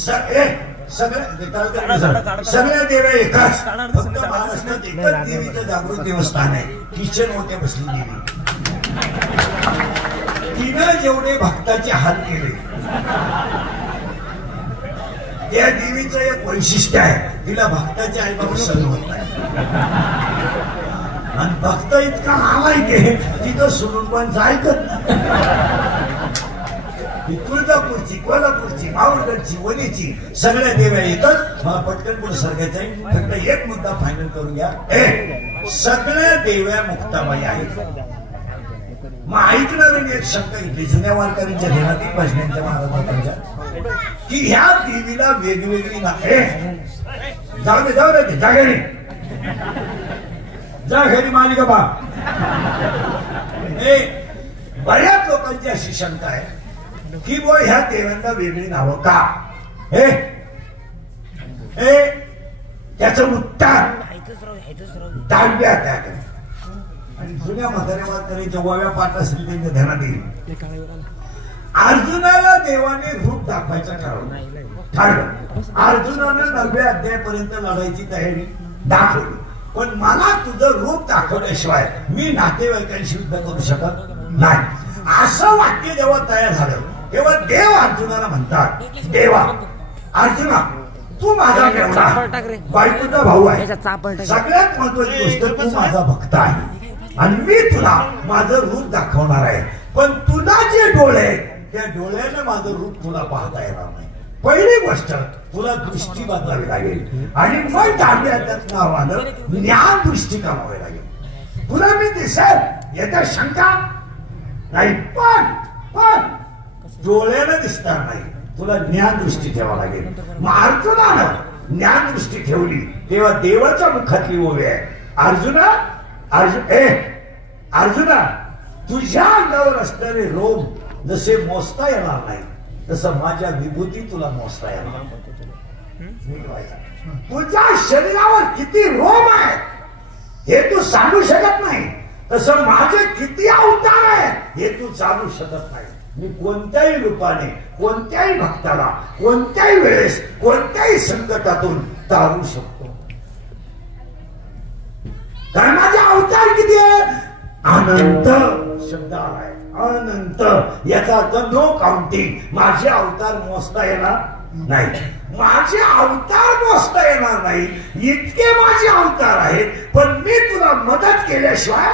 सगळ्या देव्या एकाच, फक्त महाराष्ट्रात एकच देवीचं जागृत देवस्थान आहे, किचन होते बसली देवी. तिनं जेवढे भक्ताचे हात केले, त्या देवीचं एक वैशिष्ट्य आहे, तिला भक्ताचे आईबाबा सहन होत नाही. आणि भक्त इतका नालायक आहे, तिथं सोडून पण ऐकत नाही. तुळजापूरची, कोल्हापूरची, मावळगडची, वलीची सगळ्या देव्या येतात. मला पटकन पुढे सरकायचं आहे, फक्त एक मुद्दा फायनल करून घ्या. सगळ्या देव्या मुक्ताबाई आहेत. मग ऐकणाऱ्यांनी एक शंका घेतली जुन्या वारकऱ्यांच्या ध्यानातील भजनांच्या महाराजांच्या, की ह्या देवीला वेगवेगळी जाऊ दे जाऊ दे, जा घरी जा घरी माझी गबा. बऱ्याच लोकांची अशी शंका आहे की वो ह्या देवांना वेगळी नावं का? त्याचं उत्तर दांड्या त्या आणि जुन्या म्हाताऱ्या वारकऱ्यांच्या ओव्या पाठ असतील त्यांच्या ध्यानात येईल. अर्जुनाला देवाने रूप दाखवायचं ठरवलं. अर्जुनानं 9व्या अध्यायापर्यंत लढायची तयारी दाखवली, पण मला तुझं रूप दाखवल्याशिवाय मी नातेवाईकांशी युद्ध करू शकत नाही. असं वाक्य जेव्हा तयार झालं तेव्हा देव अर्जुनाला म्हणतात, देवा अर्जुना तू माझा केवढा बायकोचा भाऊ आहे, सगळ्यात महत्वाची गोष्ट तू माझा भक्त आहे आणि मी तुला माझं रूप दाखवणार आहे, पण तुला जे डोळे आहेत त्या डोळ्यानं माझं रूप तुला पाहता येणार नाही. पहिली गोष्ट तुला दृष्टी बदलावी लागेल आणि मग दांड्यात नावानं ज्ञान दृष्टी कमावी लागेल. तुला मी दिसेल याच्या शंका नाही, पण डोळ्यानं दिसणार नाही, तुला ज्ञान दृष्टी ठेवावी लागेल. मग अर्जुनानं ज्ञान दृष्टी ठेवली तेव्हा देवाच्या मुखातली ओवी आहे, अर्जुना तुझ्या अंगावर असणारे रोम जसे मोजता येणार नाही तसं माझ्या विभूती तुला मोजता येणार. तुझ्या शरीरावर किती रोम आहे हे तू सांगू शकत नाही, तसं माझे किती अवतार आहे हे तू सांगू शकत नाही. मी कोणत्याही रूपाने कोणत्याही भक्ताला कोणत्याही वेळेस कोणत्याही संकटातून तारू शकतो. कारण माझे अवतार किती आहे? अनंत शब्द आलाय, अनंत याचा अर्थ नो काउंटिंग. माझे अवतार मोजता येणार नाही, माझे अवतार मोजता येणार नाही इतके माझे अवतार आहेत, पण मी तुला मदत केल्याशिवाय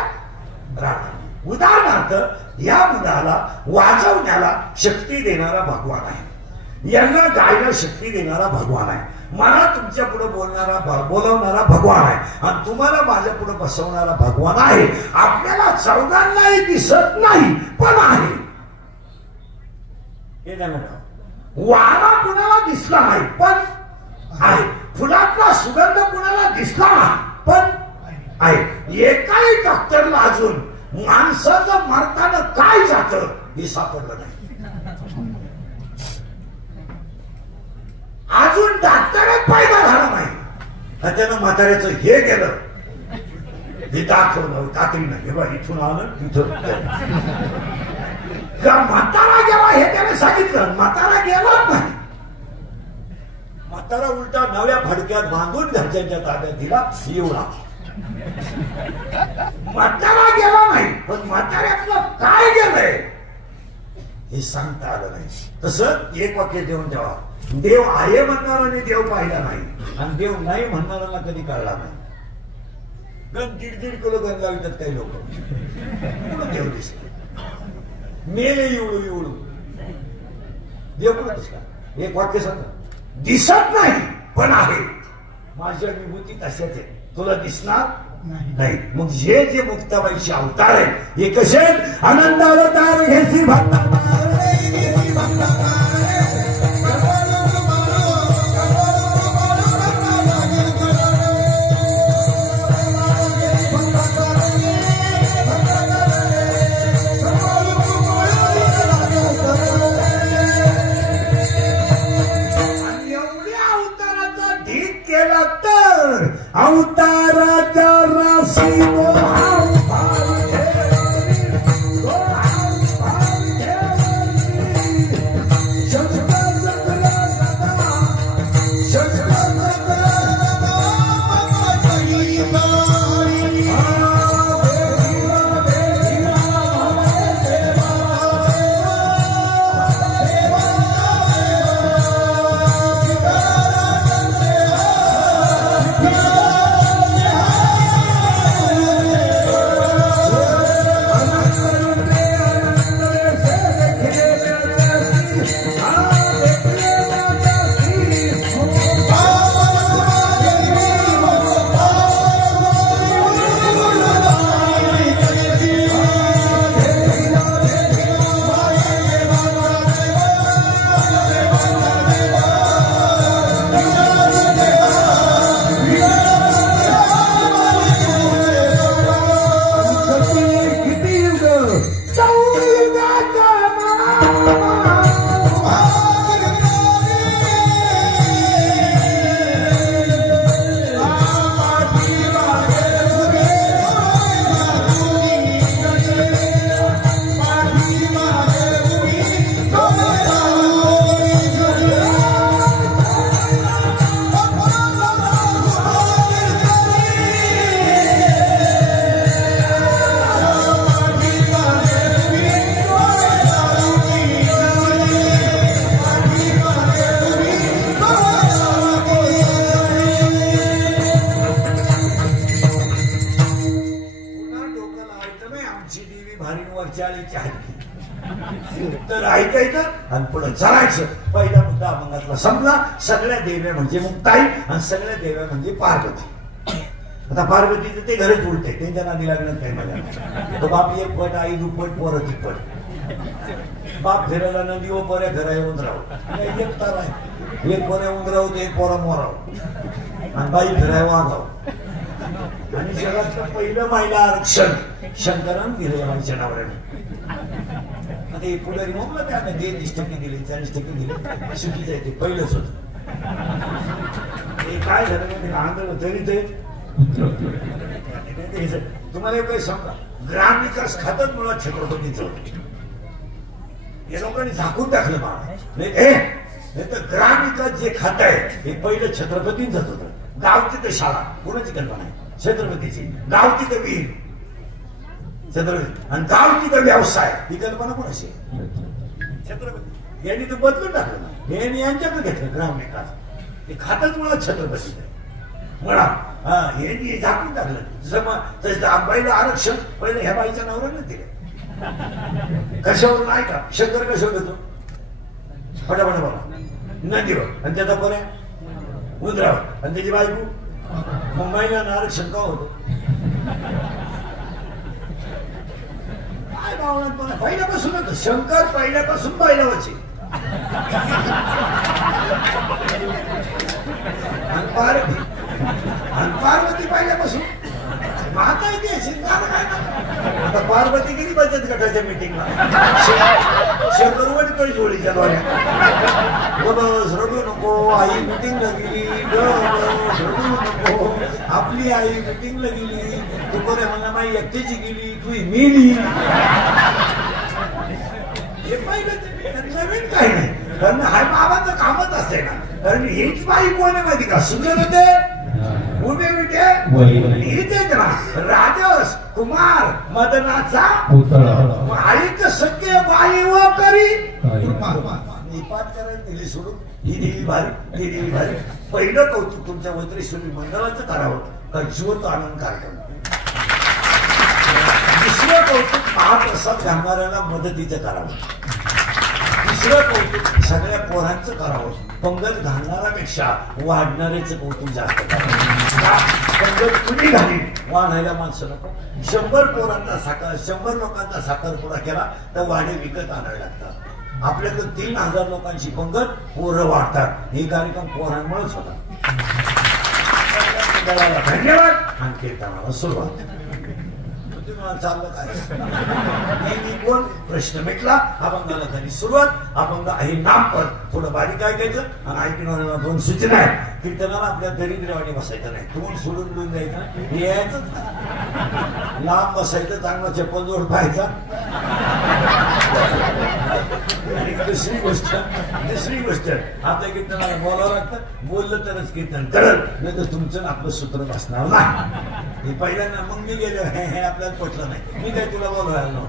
राहणार. उदाहरणार्थ या मुलाला वाजवण्याला शक्ती देणारा भगवान आहे, यांना गायला शक्ती देणारा भगवान आहे, मला तुमच्या पुढे बोलवणारा भगवान आहे आणि तुम्हाला माझ्या पुढे बसवणारा भगवान आहे. आपल्याला चौघांनाही दिसत नाही पण आहे. वारा कुणाला दिसला नाही पण आहे, फुलातला सुगंध कुणाला दिसला नाही पण आहे. एकाही डॉक्टरला अजून माणसाचं मरताना काय जातं हे सापडलं नाही. अजून डॉक्टरच फायदा झाला नाही. त्यानं म्हाताऱ्याचं हे गेलं हे दाखवलं तातडीनं, हे बघ इथून आलं इथून म्हातारा गेला हे त्याने सांगितलं, म्हातारा गेलाच नाही. म्हातारा उलटा नव्या फडक्यात बांधून घरच्यांच्या ताब्यात दिला एवढा. म्हातारा गेला नाही पण म्हाताऱ्यातलं काय गेलंय हे सांगता आलं नाही. तसं एक वाक्य देऊन ठेवा, देव आहे म्हणणाराने देव पाहिला नाही आणि देव नाही म्हणणाऱ्याला कधी कळला नाही. गण 1.5 किलो गण लावतात काही लोक, देव दिसला मेले एवढू देव कुठं दिसला? एक वाक्य सांग, दिसत नाही पण आहे. माझ्या विभूती तशाच आहे, तुला दिसणार नाही. मग जे जे मुक्ताबाईचे अवतार आहेत हे कसे? अनंत अवतार घेसी भक्ता अवताराच्या राशी पंचाळीची हलकी तर ऐकायचं आणि पुढे चालायचं. पहिला मुद्दा अभंगातला संपला. सगळ्या देव्या म्हणजे मुक्ताई आणि सगळ्या देव्या म्हणजे पार्वती. आता पार्वतीचं ते घरच उलटे, त्यांच्या नादी लागण्यात काही मजा नाही. तो बाप एक पट, आई दुप्पट, पोरं तिप्पट. बाप फिरायला नदी व पर्या फिराय उंदराव एक तार आहे. एक पर्या उंदराव एक पोरा मोराव आणि बाई फिराय वागाव. आणि जगातलं पहिलं महिला आरक्षण शंकरानं दिलं या बाईच्या नवऱ्याने. आता हे पुढे मोकलं त्याने 30% दिले, 40% दिले. चुकीचं आहे ते, पहिलंच होत. हे काय झालं ते आंदोलन तरी ते तुम्हाला काही सांगा. ग्रामविकास खात्यात मुळात छत्रपतीचं होतं. या लोकांनी झाकून टाकलं मला. नाही तर ग्रामविकास जे खातं आहे हे पहिलं छत्रपतींचंच होतं. गावची तर शाळा कोणाची कल्पना आहे? छत्रपतीची. गावची तर वीर छत्रपती आणि गावची तर व्यवसाय ही कल्पना कोणाची? छत्रपती. यांनी तर बदलून टाकलं. यांनी यांच्याकडे घेतलं ग्रामविकास. हे खातच मुळात छत्रपती म्हणा. हे झाकून टाकलं. पहिलं आरक्षण पहिलं ह्या बाईच्या नवऱ्यानं दिलं. कशावरून आहे का? शंकर कशावर घेतो? फटाफट बघा. नदीवर आणि त्याचा पर्याय उंदरावर आणि त्याची बायको. मग महिलांना आरक्षण का होतं? काय बावळा पहिल्यापासून होतं. शंकर पहिल्यापासून बैलावाचे आणि पार्वती पहिल्यापासून माता येते. आता पार्वती गेली बचत गटाच्या मिटिंगला. शंकरवट काही जोडीच्या द्वारे बस रडू नको आई मिटिंगला गेली. रडू नको आपली आई मिटिंगला गेली. तू बरे म्हणा माई एकट्याची गेली तू मेली. हे पहिलं नवीन काही नाही. कारण हा बाबाचं कामच असते ना. कारण हीच बाई कोण आहे माहिती का? सुंदर होते उभे विटे हीच ना. राजस कुमार मदनाचा आईचं सख्य बाई व करी निपात करायला दिली सोडून ही देवी भारी ही देवी भारी. पहिलं कौतुक तुमच्या वज्रेश्वरी मंडळाचं करावं का ज्योत आनंद कार्यक्रम. दुसरं कौतुक महाप्रसाद घालणाऱ्याला मदतीचं करावं. तिसरं कौतुक सगळ्या पोरांचं करावं. पंगत घालणाऱ्यापेक्षा वाढणाऱ्याचं कौतुक जास्त करावं. पंगत कुणी घाली वाढायला माणसं नको. 100 पोरांचा साखर 100 लोकांचा साखरपुडा केला तर वाढे विकत आणावे लागतात. आपल्याकडे 3000 लोकांची पंगत पोरं वाढतात. हे कार्यक्रम पोरांमुळेच होता. धन्यवाद. आणि कीर्तनाला सुरुवात. चाललं काय कोण प्रश्न मिटला. अभंगाला झाली सुरुवात. अभंग आहे नामपद. थोडं बारीक ऐकायचं आणि ऐकणाऱ्याला 2 सूचना आहेत. कीर्तनाला आपल्या दरिद्रवाणी बसायचं नाही. तोंड सोडून घेऊन जायचं. यायचं लांब बसायचं. चांगला चप्पल जोड पाहायचा. आणि दुसरी गोष्ट आपल्या कीर्तनाला बोलावं लागतं. बोललं तरच कीर्तन कळलं. नाही तर तुमचं आपलं सूत्र बसणार नाही. हे पहिल्यांदा मग मी गेलो हे आपल्याला पटलं नाही. मी काय तुला बोलवायला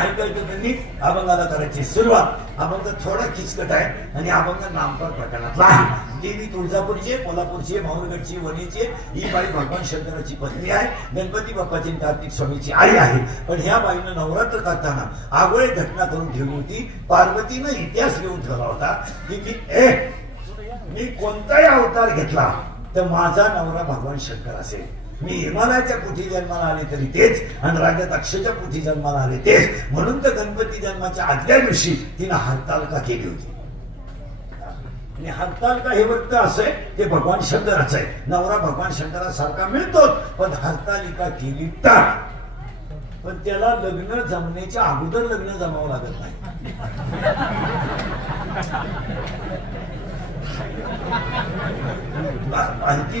ऐकायचं तर नीट अभंगाला करायची सुरुवात. अभंग थोडा किचकट आहे आणि अभंग नामपद प्रकरणातला आहे. देवी तुळजापूरची माहूरगडची माहूरगडची वणीची ही बाई भगवान शंकराची पत्नी आहे. गणपती बाप्पाची कार्तिक स्वामीची आई आहे. पण ह्या बाईनं नवरात्र करताना आगोळे घटना करून ठेवली होती. पार्वतीनं इतिहास लिहून ठेवला होता की मी कोणताही अवतार घेतला तर माझा नवरा भगवान शंकर असेल. मी हिमालयाच्या पोटी जन्माला आले तरी तेच आणि राजा दक्षच्या पोटी जन्माला आले तेच. म्हणून तर गणपती जन्माच्या आदल्या दिवशी तिनं हरतालिका केली होती. आणि हरतालिका हे वृत्त असं आहे ते भगवान शंकराचं आहे. नवरा भगवान शंकरासारखा मिळतोच पण हरतालिका केली तर. पण त्याला लग्न जमण्याच्या अगोदर लग्न जमावं लागत नाही. ती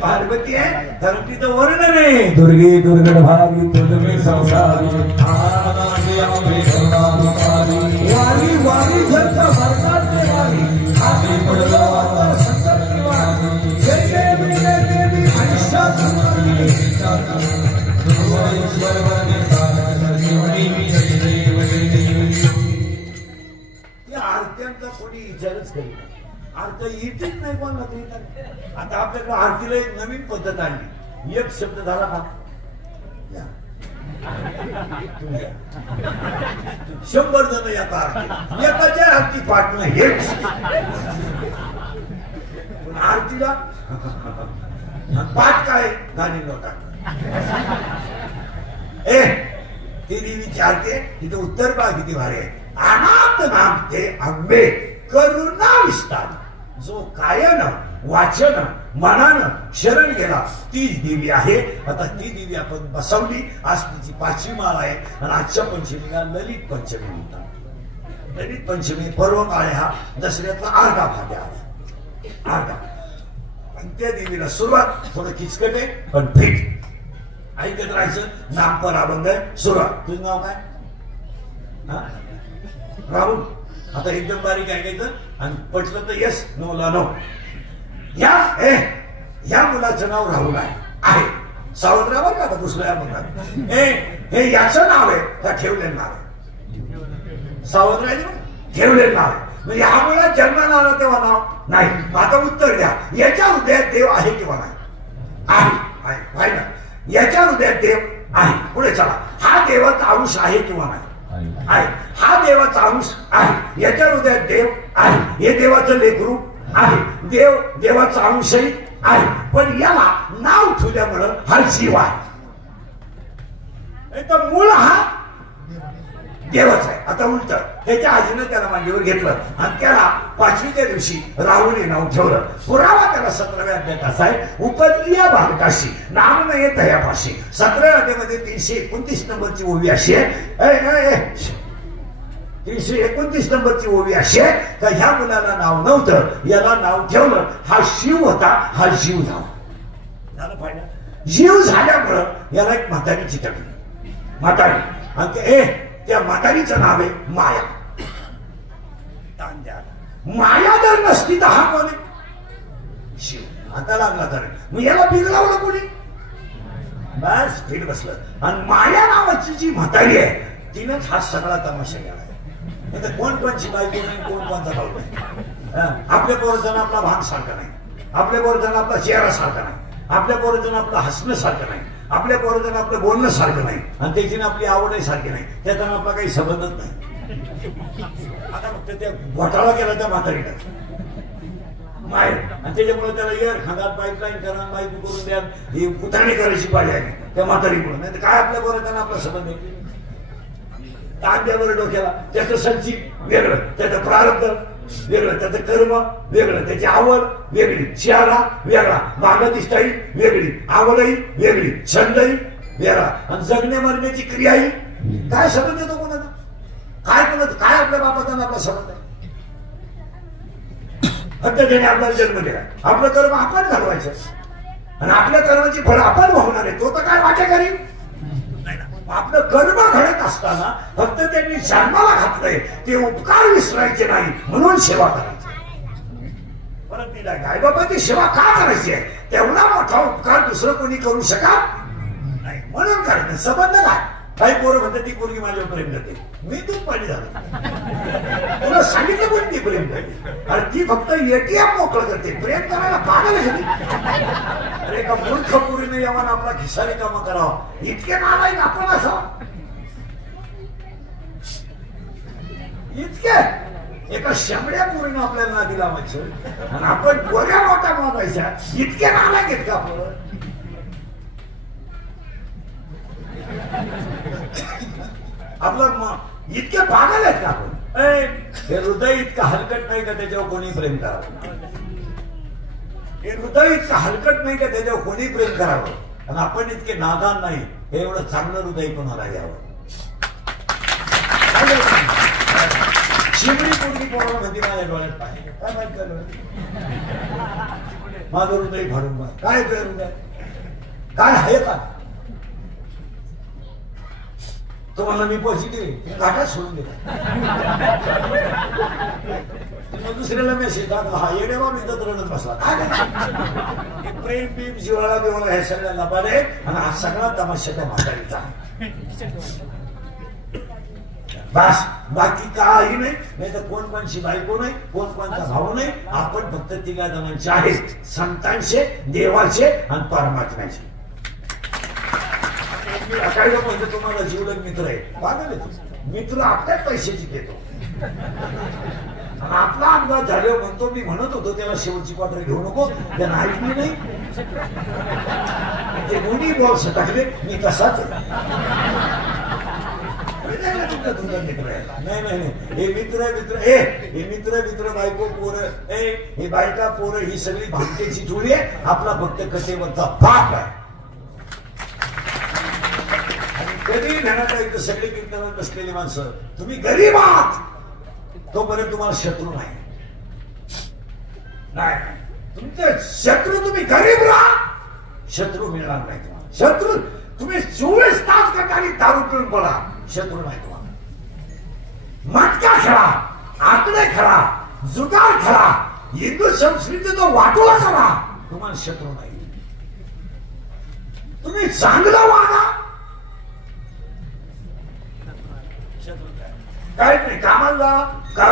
पार्वती आहे तर तिचं वर्णन आहे. दुर्गे दुर्गड भावी तुझे संसारी वारी वारी जगता भरतात वारी आधी पडला संकट वारी जय जय विजय देवी आयुष्यात या आरत्यांचा कोणी विचारच करीत नाही. आरती येतेच नाही कोणाला. आता आपल्याकडे आरतीला एक नवीन पद्धत आली. एक शब्द झाला का 100 जण एका आरती, एकाच्या आरती पाठ नाही हेच आरतीला पाठ काय गाणी नव्हता. ती देवीची आरती तिथे उत्तर पहा किती भारी आहे. अनाथ नामते अंबे करुणा विस्तार, जो कायन वाचन मनानं शरण गेला तीच देवी आहे. आता ती देवी आपण बसवली. आज तिची 5वी माळ आहे आणि आजच्या पंचमीला ललित पंचमी म्हणतात. ललित पंचमी पर्व काळ हा दसऱ्यातला अर्धा फाट्या अर्धा. आणि त्या देवीला सुरुवात थोडं किचकट आहे पण फिट ऐकत राहायचं. नाम पर अभंग सुरुवात. तुझं नाव काय? राहुल. आता एकदम बारीक ऐकायचं आणि पटलं तर यस, नो ला नो. या मुलाचं नाव राहुल आहे. सावत्रावर का आता दुसऱ्या म्हणतात हे याचं नाव आहे का ठेवलेलं नाव आहे? सावत्राने ठेवलेलं नाव आहे. म्हणजे हा मुला जन्माला आला तेव्हा नाव नाही. आता उत्तर द्या, याच्या हृदयात देव आहे किंवा नाही? आहे ना. याच्या हृदयात देव आहे. पुढे चला, हा देवाचा अंश आहे किंवा नाही? आहे. हा देवाचा अंश आहे. याच्या हृदयात देव आहे. हे देवाचं लेकरू आहे. देवाचा अंशही आहे. पण याला नाव ठेवल्यामुळं हा जीव आहे. तर मूळ हा देवाचा आहे. आता उलट त्याच्या आजीनं त्याला मांडीवर घेतलं आणि त्याला 5वीच्या दिवशी राहुल हे नाव ठेवलं. पुरावा त्याला 17व्या अध्यायात असा आहे, उपजली या बालकाशी नाम न येत यापाशी. 17व्या अध्यायामध्ये 329 नंबरची ओवी अशी आहे. 329 नंबरची ओवी अशी आहे का ह्या मुलाला नाव नव्हतं, याला नाव ठेवलं. हा शिव होता, हा जीव झाला पाहिजे. जीव झाल्यामुळं याला एक म्हातारी चिटकली. म्हातारी. आणि त्या म्हातारीचं नाव आहे माया. माया जर नसती तर हा कोण आहे? शिव. आता लागला तर मग याला बिघडवलं कोणी? बस फिट बसलं. आणि माया नावाची जी म्हातारी आहे तिनंच हा सगळा तमाशा केला. कोण कोणची बायको नाही, कोण कोणचा भाऊ नाही. आपल्या पोराचं आपला भाग सारखा नाही, आपल्या पोराचं आपला चेहरा सारखा नाही, आपल्या पोराचं आपलं हसणं सारखं नाही, आपल्या पोराचं आपलं बोलणं सारखं नाही, आणि त्याची आपली आवडही सारखी नाही. त्याचा आपला काही संबंधच नाही. आता फक्त त्या घोटाळा केला त्या म्हातारीला माय. आणि त्याच्यामुळे त्याला एअर खांदात पाईपलाईन करा, बायको करून द्या, ही पुतळणी करायची पाहिजे आहे त्या म्हातारीमुळे. नाही तर काय आपल्या पोराचा आपला संबंध आहे? तांब्यावर डोक्याला त्याचं संचित वेगळं, त्याचं प्रारब्ध वेगळं, त्याचं कर्म वेगळं, त्याची आवड वेगळी, चेहरा वेगळा, वागण्याची स्टाईल वेगळी, आवडही वेगळी, छंदही वेगळा, आणि जगणे मरण्याची क्रियाही. काय संबंध येतो कोणाचा? काय आपल्या बापाचा आपला संबंध आहे? फक्त त्याने आपल्याला जन्म दिला, आपलं कर्म आपण घालवायचं आणि आपल्या कर्माची फळं आपण भोगणार आहे. तो तर काय वाटेकरी नाही ना. आपलं कर्म घडत असताना फक्त त्यांनी जन्माला घातलंय ते उपकार विसरायचे नाही म्हणून सेवा करायची. परत तिला गाय बाबाची सेवा का करायची आहे? तेवढा मोठा उपकार दुसरं कोणी करू शकत नाही म्हणून करायचं. संबंध काय? काही पोरं म्हणतात ती पोरगी माझ्यावर प्रेम करते, मी दूध पाणी झालं, तुला सांगितलं पण ती प्रेम करते. अरे ती फक्त एटीएम मोकळं करते, प्रेम करायला पागल झाली. अरे एका मूर्ख पोरीने यावं आपला खिसा रिकामा करावा, इतके नालायक आपण असावं? इतके एका शंभड्या पोरीनं आपल्याला नादी लावायचं आणि आपण गोऱ्या मोठ्या मागायच्या, इतके नालायक आहेत का आपल्याला? आपलं इतके पागल आहेत का आपण? हे हृदय इतकं हलकट नाही का त्याच्यावर कोणी प्रेम करावं? हे हृदय इतकं हलकट नाही का त्याच्यावर कोणी प्रेम करावं? आणि आपण इतके नादान नाही. हे एवढं चांगलं हृदय कोणाला घ्यावं? शिमडी पोरगी पोराला म्हणते माझ्या डोळ्यात पाहिजे, काय माहित झालं? माझं हृदय फाडून बघ. काय हृदय काय आहे का? तुम्हाला मी पॉझिटिव्ह घाटात सोडून दिला. दुसऱ्याला मेसेज टाकला, हा येडेवा मी तर रडत बसला. प्रेम बीम जिवाळा बिवाळा हे सगळ्यांना बरे आणि हा सगळा तमाशा त्या म्हातारीचा. बस बाकी काही नाही. नाही तर कोण कोणची बायको नाही, कोण कोणचा भाऊ नाही. आपण फक्त तिघा जणांचे आहेत, संतांचे, देवाचे आणि परमात्म्याचे. काय लोक म्हणजे तुम्हाला जीवलग मित्र आहे, पागल आहे तू. मित्र आपल्याच पैशाची देतो. आपला अपघात झाल्यावर म्हणतो मी म्हणत होतो त्याला शेवटची क्वार्टर घेऊ नको, त्यानं ऐकली नाही. ते दोन्ही बॉल्स टाकले, मी तसाच तुमचा मित्र आहे. नाही नाही नाही, हे मित्र मित्र हे मित्र मित्र बायको पोरं हे बायका पोरं ही सगळी भामटेची जोडी आहे. आपला फक्त कथेवरचा बाप आहे. आणि कधी ध्यानात येतं सगळे कीर्तनात बसलेली माणसं, तुम्ही गरीब आहात तोपर्यंत तुम्हाला शत्रू नाही. तुमचे शत्रू, तुम्ही गरीब राहा, शत्रू मिळणार नाही तुम्हाला. शत्रू तुम्ही 24 तास कटारी दारू पिऊन पडा, शत्रू नाही तुम्हाला. मटका खेळा, आकडे खेळा, जुगार खेळा, हिंदू संस्कृतीचा वाटोळा करा, तुम्हाला शत्रू नाही. तुम्ही चांगलं वागा, काय नाही. कामाला जा,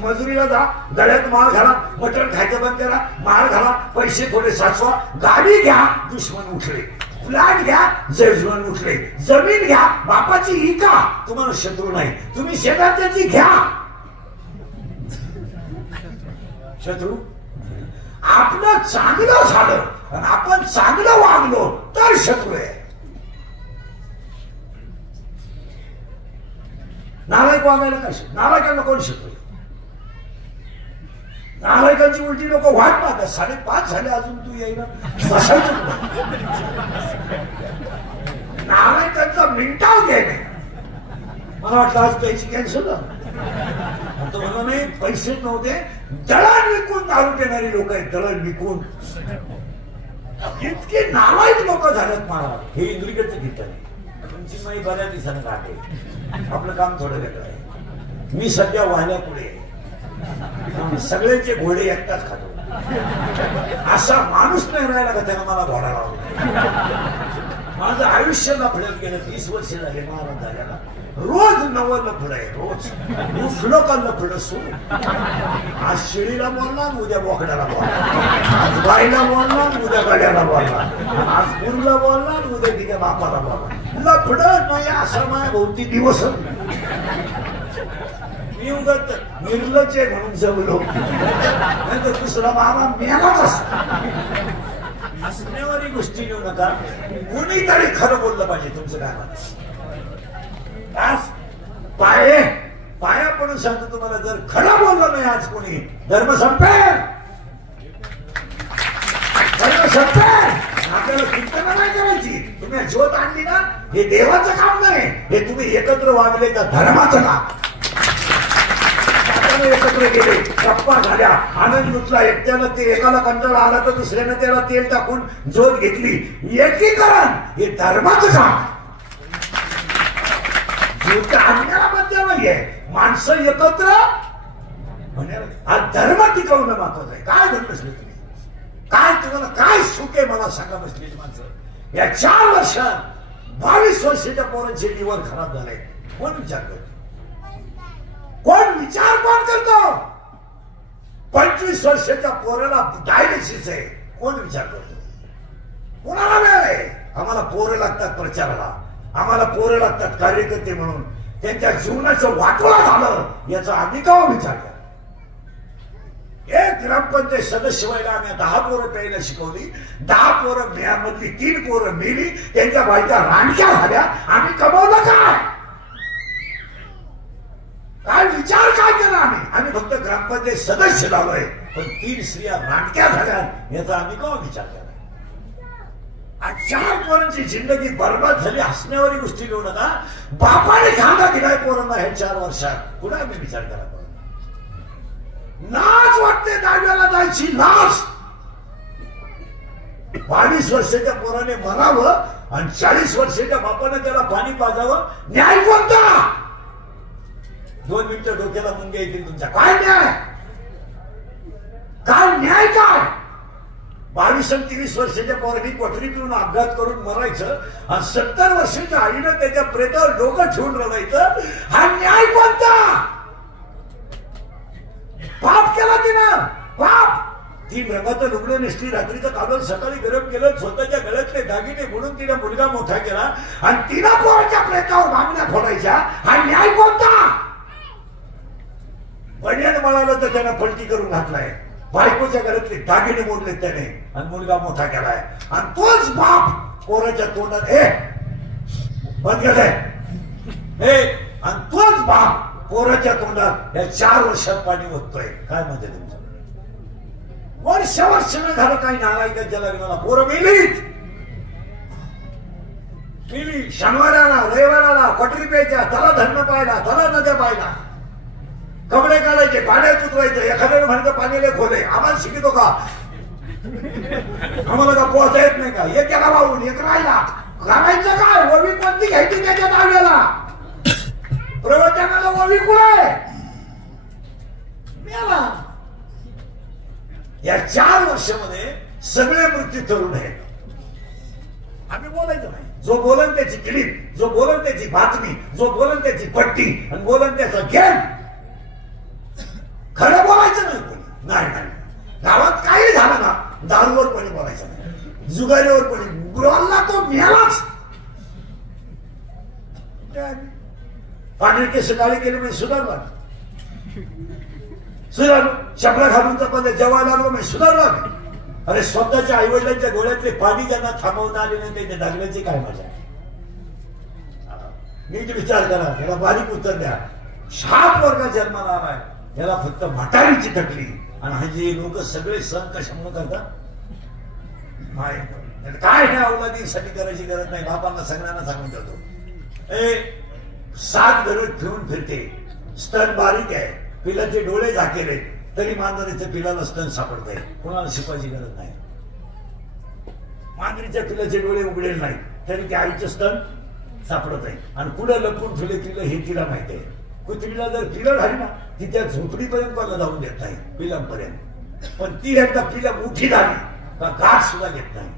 मजुरीला जा, गळ्यात माळ घाला, मटण खायचं बंद करा, माळ घाला, पैसे थोडे साचवा, गाडी घ्या, दुश्मन उठले, फ्लॅट घ्या, दुश्मन उठले, जमीन घ्या, बापाची इका, तुम्हाला शत्रू नाही. तुम्ही शेजारच्याची घ्या, शत्रू. आपलं चांगलं झालं आणि आपण चांगलं वागलो तर शत्रू आहे. नालायक वागायला काय, नालायकांना कोण शत्रू? नालायकांची उलटी लोक वाट पाहतात. 5:30 झाले अजून तू येईना, बसायचं. नालायकांचा मिनिटाव घ्याय नाही. मला वाटलं आज प्यायची कॅन्सल तो म्हणून नाही, पैसे नव्हते, दळण विकून दारू देणारी लोक आहेत. दळण विकून इतके नालायक लोक झालेत महाराज. हे इंद्रिकडचं कीर्तन आहे. तुमची माई बऱ्याच दिवसानं गाठे, आपलं काम थोडं वेगळं आहे. मी सध्या वाहल्या पुढे सगळ्यांचे घोडे एकटाच खातो. असा माणूस नाही राहिला का त्यानं मला घोडा लावला. माझं आयुष्य लफड्यात गेलं. 30 वर्ष झाले महाराज झाल्याला. रोज नवं लफड आहे, रोज उठलो का लफड सुरू. आज शिळीला बोलणार, उद्या बोकड्याला बोलणार, आज बाईला बोलणार, उद्या गड्याला बोलणार, आज गुरुला बोलणार, उद्या तिच्या बापाला बोलणार. लफड नाही असा माझ्या भोवती दिवस. मी उगत निर्लज्ज आहे म्हणून जगलो, नाही तर दुसरा बाबा मेलाच असतो. हसण्यावारी गोष्टी घेऊ नका. कुणीतरी खरं बोललं पाहिजे. तुमचं काय म्हणत पाया पडून सांगतो तुम्हाला, जर खरं बोललं नाही आज कोणी, धर्म संपेल, धर्म संपेल. आपल्याला कीर्तन नाही करायची. तुम्ही ज्योत आणली ना, हे देवाचं काम नाही, हे तुम्ही एकत्र वागले तर धर्माचं काम. एकत्र गेले, गप्पा झाल्या, आनंद लुटला. एकट्यानं ते एकाला कंटाळा आला तर दुसऱ्यानं त्याला तेल टाकून ज्योत घेतली. एकीकरण हे धर्माचं काम. ज्योत आणण्याबद्दल नाहीये, माणसं एकत्र हा धर्म टिकवणं महत्वाचं आहे. काय धर्म बसले तुम्ही? काय तुम्हाला काय सुख आहे मला सांगा. बसलेली माणसं या 4 वर्षात 22 वर्षाच्या पोरांचे लिव्हर खराब झाले. कोण विचार करतो? कोण विचार कोण करतो? 25 वर्षाच्या पोराला डायलिसिस आहे. कोण विचार करतो? कोणाला वेळ आहे? आम्हाला पोरं लागतात प्रचाराला, आम्हाला पोरं लागतात कार्यकर्ते म्हणून. त्यांच्या जीवनाचं वाटोळा झालं याचा आम्ही केव्हा विचार करा. एक ग्रामपंचायत सदस्य व्हायला आम्ही 10 पोरं प्यायला शिकवली. 10 पोरं मधली 3 पोरं मेली, त्यांच्या बायका रांडक्या झाल्या. आम्ही कमवलं काय? काय विचार काय केला आम्ही? आम्ही फक्त ग्रामपंचायत सदस्य झालोय, पण 3 स्त्रिया रांडक्या झाल्या याचा आम्ही केव्हा विचार केला? आज 4 पोरांची जिंदगी बर्बाद झाली. हसण्यावारी गोष्टी घेऊ नका. बापाने खांदा दिलाय पोरांना हे 4 वर्षात. पुढे आम्ही विचार करा. लाज वाटते दहाव्याला जायची, लाज. 22 वर्षाच्या पोराने मरावं आणि 40 वर्षाच्या बापाने त्याला पाणी पाजावं. न्याय कोणता? 2 मिनिटं डोक्याला मुंग्या येतील तुमच्या. काय न्याय? काय न्याय? काय 22 आणि 23 वर्षाच्या पोरांनी कोठरी पिऊन अपघात करून मरायचं आणि 70 वर्षाच्या आईनं त्याच्या प्रेतावर डोकं ठेवून रडायचं. हा न्याय कोणता? पाप केला तिनं, पाप. ती रंगाचं लुगडं नेसली, रात्रीचं कागद सकाळी गरम केलं, स्वतःच्या गळ्यातले दागिने म्हणून तिने मुलगा मोठा केला आणि तिला पोराच्या प्रयत्नावर भांगण्या फोडायच्या. हा न्याय कोणता? बनियान म्हणालं तर त्यानं पलटी करून घातलाय, बायकोच्या घरातले दागिने मोडले त्याने आणि मुलगा मोठा केलाय. आणि तोच बाप पोराच्या तोंडात बंद केलाय आणि तोच बाप पोराच्या तोंडात या 4 वर्षात पाणी ओततोय. काय म्हणते तुमचं? वर्ष झालं काही नालायकांच्या लग्नाला पोरं मेलीच. शनिवाराला रविवाराला क्वाटरी प्यायच्या, त्याला धरण पाहिला, त्याला नद्या पाहिला, कपडे काढायचे, पाण्यात उतरायचं. एखाद्याने म्हणायचं पाणी लय खोले, आम्हाला शिकतो का? आम्हाला का पोहता येत नाही का? एक गेला वाहून, एक राहिला, करायचं काय? ओवी कोणती घ्यायची त्याच्यात आलेला? प्रवचनाला ओवी कुठे मेला? या 4 वर्षामध्ये सगळे मृत्यू तरुण आहेत. आम्ही बोलायचं नाही. जो बोलन त्याची क्लिप, जो बोलन त्याची बातमी, जो बोलन त्याची पट्टी आणि बोलन त्याचा गेम. खरं बोलायचं नाही कोणी. नाही, गावात काही झालं ना दारूवर कोणी बोलायचं नाही, जुगारीवर कोणी बोलला तो मेलाच. पांढरे केस काळे केले म्हणजे सुधारला, चपला घालून चपात्या जेवायला लागलो म्हणजे सुधारला. अरे स्वतःच्या आईवडिलांच्या डोळ्यातले पाणी ज्यांना थांबवता आले नाही त्याच्या दागण्याची काय मजा? नीट विचार करा. त्याला बारीक उत्तर द्या. 7 वर्गात जन्माला आलाय, याला फक्त म्हातारीची टकली आणि म्हणजे लोक सगळे सण कशामुळे करतात? काय ह्या अवलादीसाठी करायची गरज नाही. बापांना सगळ्यांना सांगून जातो, 7 घरं ठेवून फिरते, स्तन बारीक आहे, पिलाचे डोळे झाकेले तरी मांजरीच्या पिलाला स्तन सापडतंय. कोणाला शिकवायची गरज नाही. मांजरीच्या पिलाचे डोळे उघडेल नाही तरी त्या आईचं स्तन सापडत आहे. आणि पुढे लपून ठेवले पिलं हे तिला माहिती आहे. कुत्रीला जर पिलं झाली ना ती त्या झोपडीपर्यंत मला जाऊन देत नाही, पिलांपर्यंत. पण ती एकदा पिलं मोठी झाली का गाठ सुद्धा घेत नाही.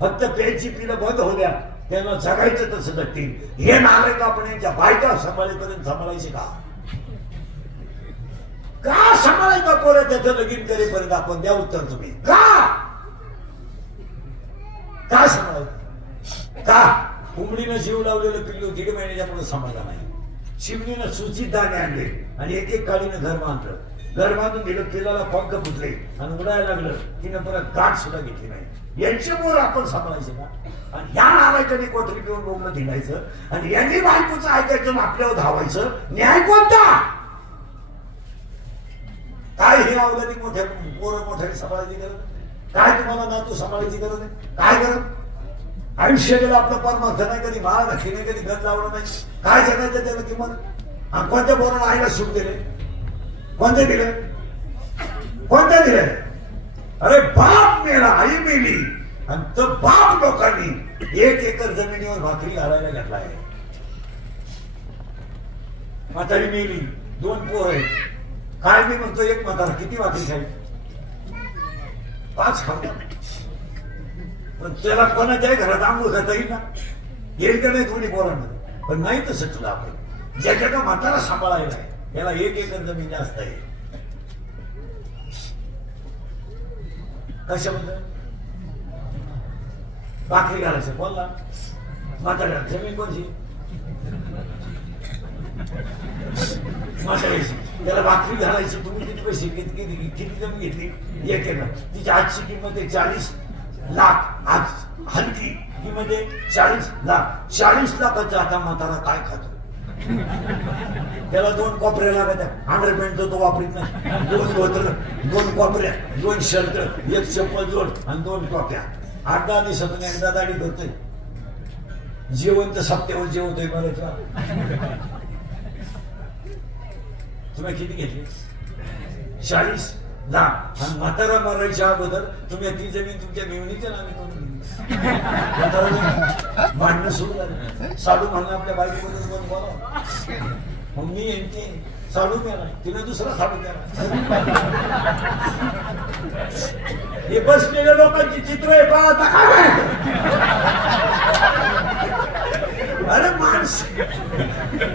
फक्त प्यायची पिलं बंद होत्या, त्यांना जगायचं तसं जगतील. हे नालायक आपण यांच्या बायका सांभाळेपर्यंत सांभाळायचे का सांभाळायचं? पोरं त्याचं लगीन करेपर्यंत आपण द्या उत्तर तुम्ही. का सांभाळायचं? का कोंबडीनं जीव लावलेलं पिल्लू 1.5 महिन्याच्या पुढे सांभाळला नाही. शिवणीनं सूचित दाणे आणले आणि एक काळीनं घर बांधलं. घर बांधून दिलं, पिलाला पंख फुटले आणि उडायला लागलं. तिनं परत गाठ सुद्धा घेतली नाही. यांचे पोर आपण सांभाळायचे का? आणि ह्या नालायकाने कोठरी पिऊन बोलणं धिंडायचं आणि यांनी बायकोचं ऐकायचं आपल्यावर धावायचं. न्याय कोणता? काय हे अवलादी मोठ्या पोरं मोठ्याने सांभाळायची गरज? काय तुम्हाला नातू सांभाळायची गरज आहे? काय गरज? आयुष्य गेलं आपलं परमार्थ नाही, कधी माळ घातली नाही, कधी गत लावलं नाही. काय जगायचं त्याला किंमत? आणि कोणत्या पोराला आईला सूट दिले? कोणते दिले? कोणते दिले? अरे बाप मेला, आई मेली आणि तो बाप लोकांनी 1 एकर जमिनीवर भाकरी घालायला घेतला आहे. म्हातारी मेली, 2 पोर आहेत. काय मी म्हणतो, एक म्हातारा किती भाकरी खाईल? 5 खातात. पण त्याला कोणाच्याही घरात आंघोळ करता येईल ना? येईल का नाही थोडी पोरांना? पण नाही तसं तुला. आपण ज्याच्या म्हातारा सांभाळायला आहे याला 1 एकर जमीन जास्त आहे. कशाबद्दल? भाकरी घालायचं बोलला म्हाताऱ्या. जमीन कोणची? म्हाताऱ्याची. त्याला भाकरी घालायची. तुम्ही किती पैसे किती जमीन घेतली? 1 एकर. तिची आजची किंमत आहे 40 लाख. आज हलकी किंमत आहे 40 लाख. 40 लाखाचा आता म्हातारा काय खातो? त्याला 2 कोपऱ्या लागत आहे. अंडरपॅन्ट तो वापरीत नाही. 2 धोतर, 2 कोपऱ्या, 2 शर्ट, 1 चप्पल जोड आणि 2 टोप्या. 8-10 दिवसातून एकदा दाढी करतोय. जेवण तर सप्त्यावर जेवतोय. बरं तुम्ही किती घेतली? 40 लाख. आणि म्हातारा मारायच्या अगोदर तुम्ही ती जमीन तुमच्या मेवणीच्या नावे करून भांडणं सुरू झालं. साडू म्हणणं आपल्या बायकोबद्दल कोण बोला. मग मी यांची साडू केला, तिने दुसरा साडू केला. हे बसलेल्या लोकांची चित्र आहे पहा आता. काय अरे माणसं